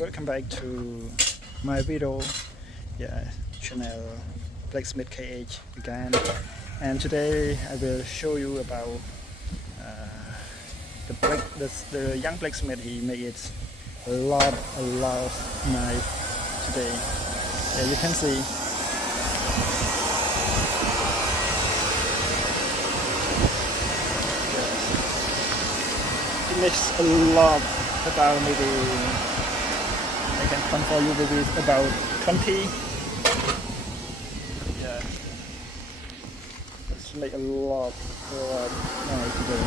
welcome back to my video channel Blacksmith KH again, and today I will show you about the young blacksmith. He made a lot of knife today. You can see. He makes a lot, about maybe I can count for you, maybe about 20. Yeah, let's make a lot knife today.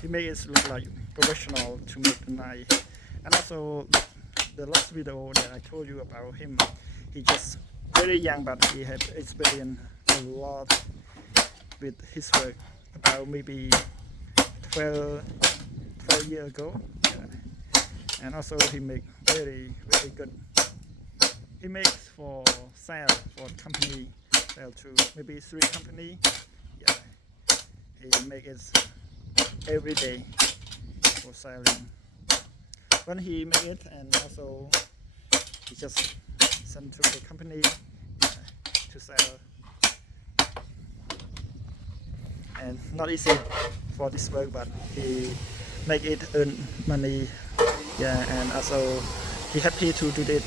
He made it look like professional to make the knife. And also the last video that I told you about him, he just very young, but he had experience a lot with his work, about maybe 12 years ago. And also he make very good. He makes for sale, for company sale to maybe 3 company. He make it every day for selling. When he made it, and also he just sent to the company to sell. And not easy for this work, but he make it earn money. And also he happy to do it.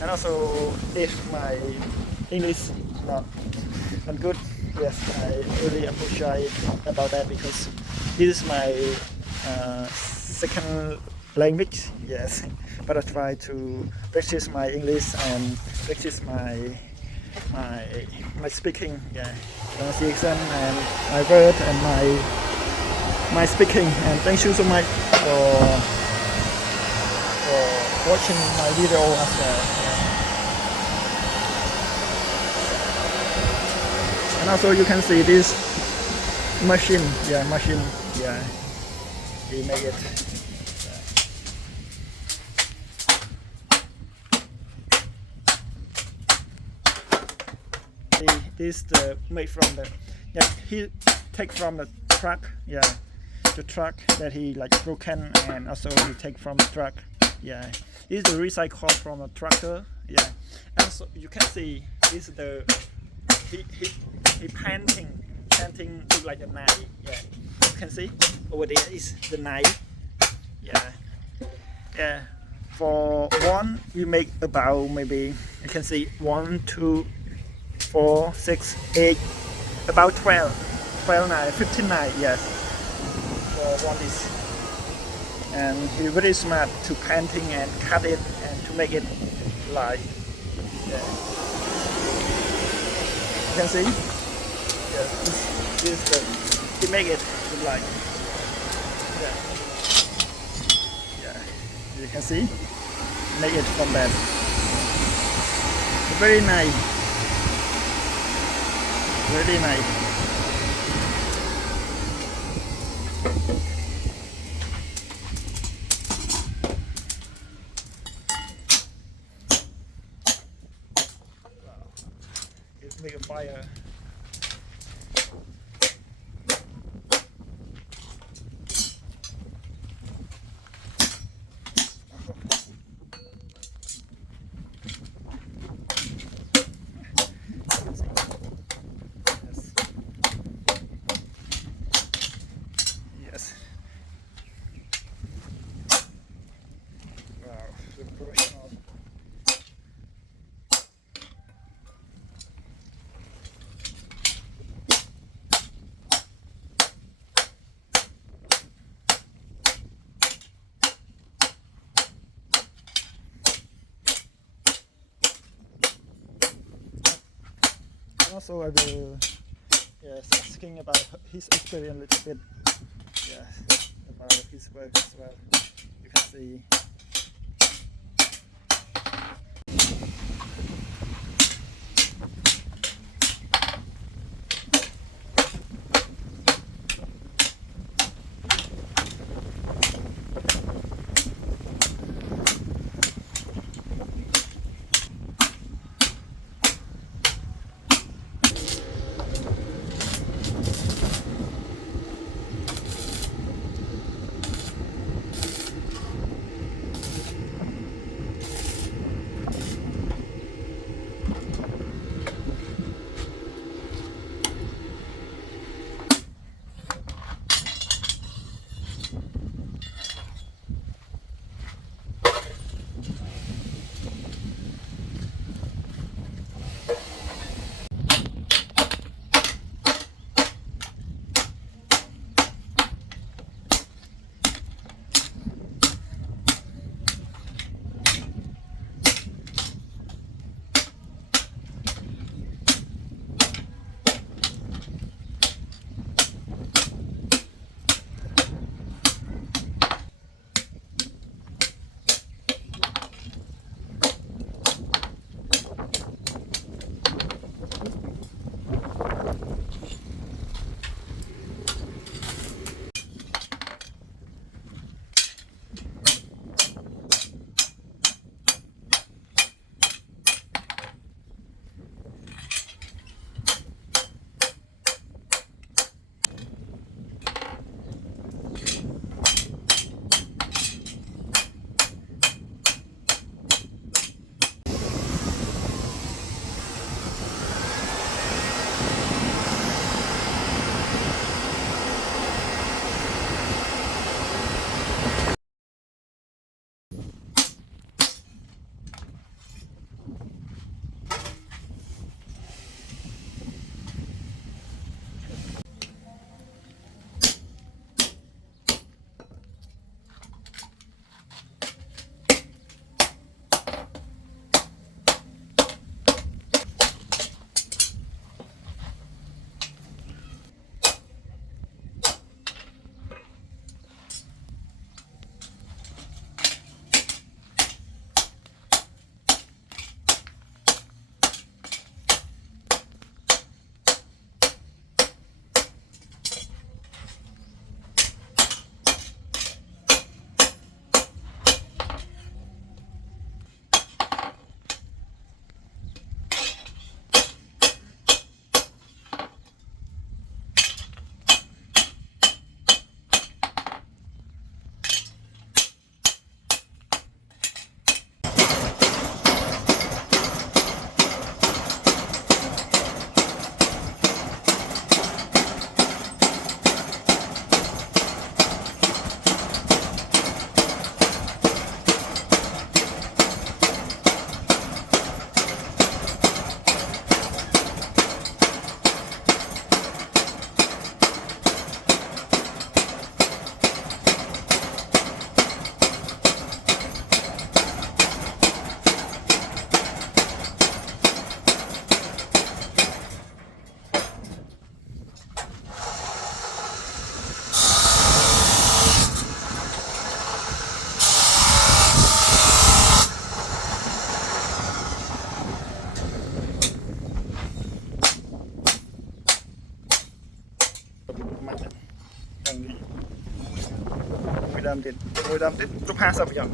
And also, if my English not good, yes, I really appreciate about that, because this is my second language. Yes, but I try to practice my English and practice my speaking, pronunciation and my word and my speaking. And thank you so much for watching my video as well. And also you can see this machine, he made it. This made from the he take from the truck, the truck that he like broken, and also he take from the truck. This is the recycle from a tractor. And so you can see this is the he painting look like a knife. You can see over there is the knife. For one we make about, maybe you can see 1, 2, 4, 6, 8, about 12 knife, 15 knife, for one dish. And he's very smart to painting and cut it and to make it like, you can see, he make it like, you can see, make it from that. Very nice, very nice. Make a fire. Yes. Wow, professional. Also, I will asking about his experience a little bit, about his work as well. You can see. làm đến lúc 50 giờ.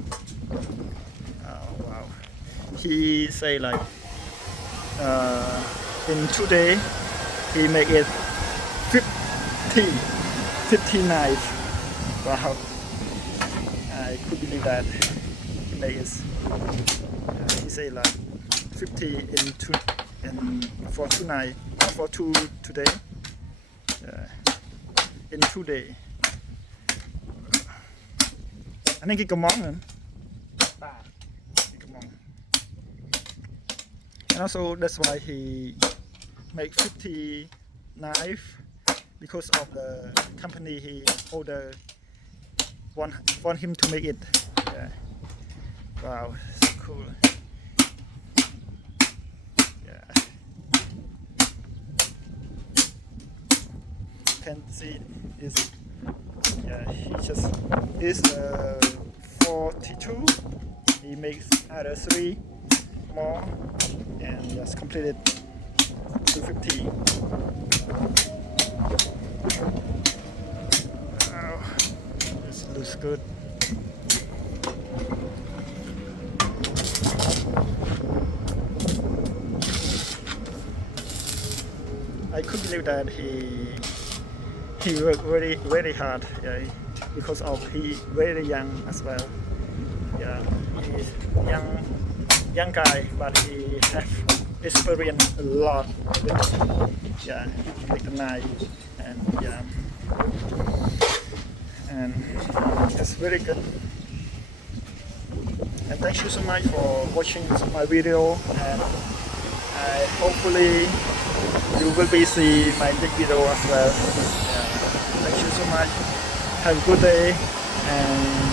Wow. He say like in 2 days he make it 50 knives. Wow. I could believe that he made it. He say like 50 in two and for 2 nights for 2 today. In 2 days. อันนี้กี่กระมองนั่นกี่กระมอง and also that's why he make 50 knife because of the company he order want him to make it. Yeah. Wow, so cool. Yeah. Can see is he just is 42. He makes other 3 more and just completed 250. Wow, this looks good. I could believe that he worked very hard, yeah, because of he very young as well. Yeah, he's young guy, but he have experience a lot with, yeah, with the knife, and yeah, and it's very good. And thank you so much for watching my video, and hopefully you will be see my big video as well. Yeah. Thank you so much. Have a good day, and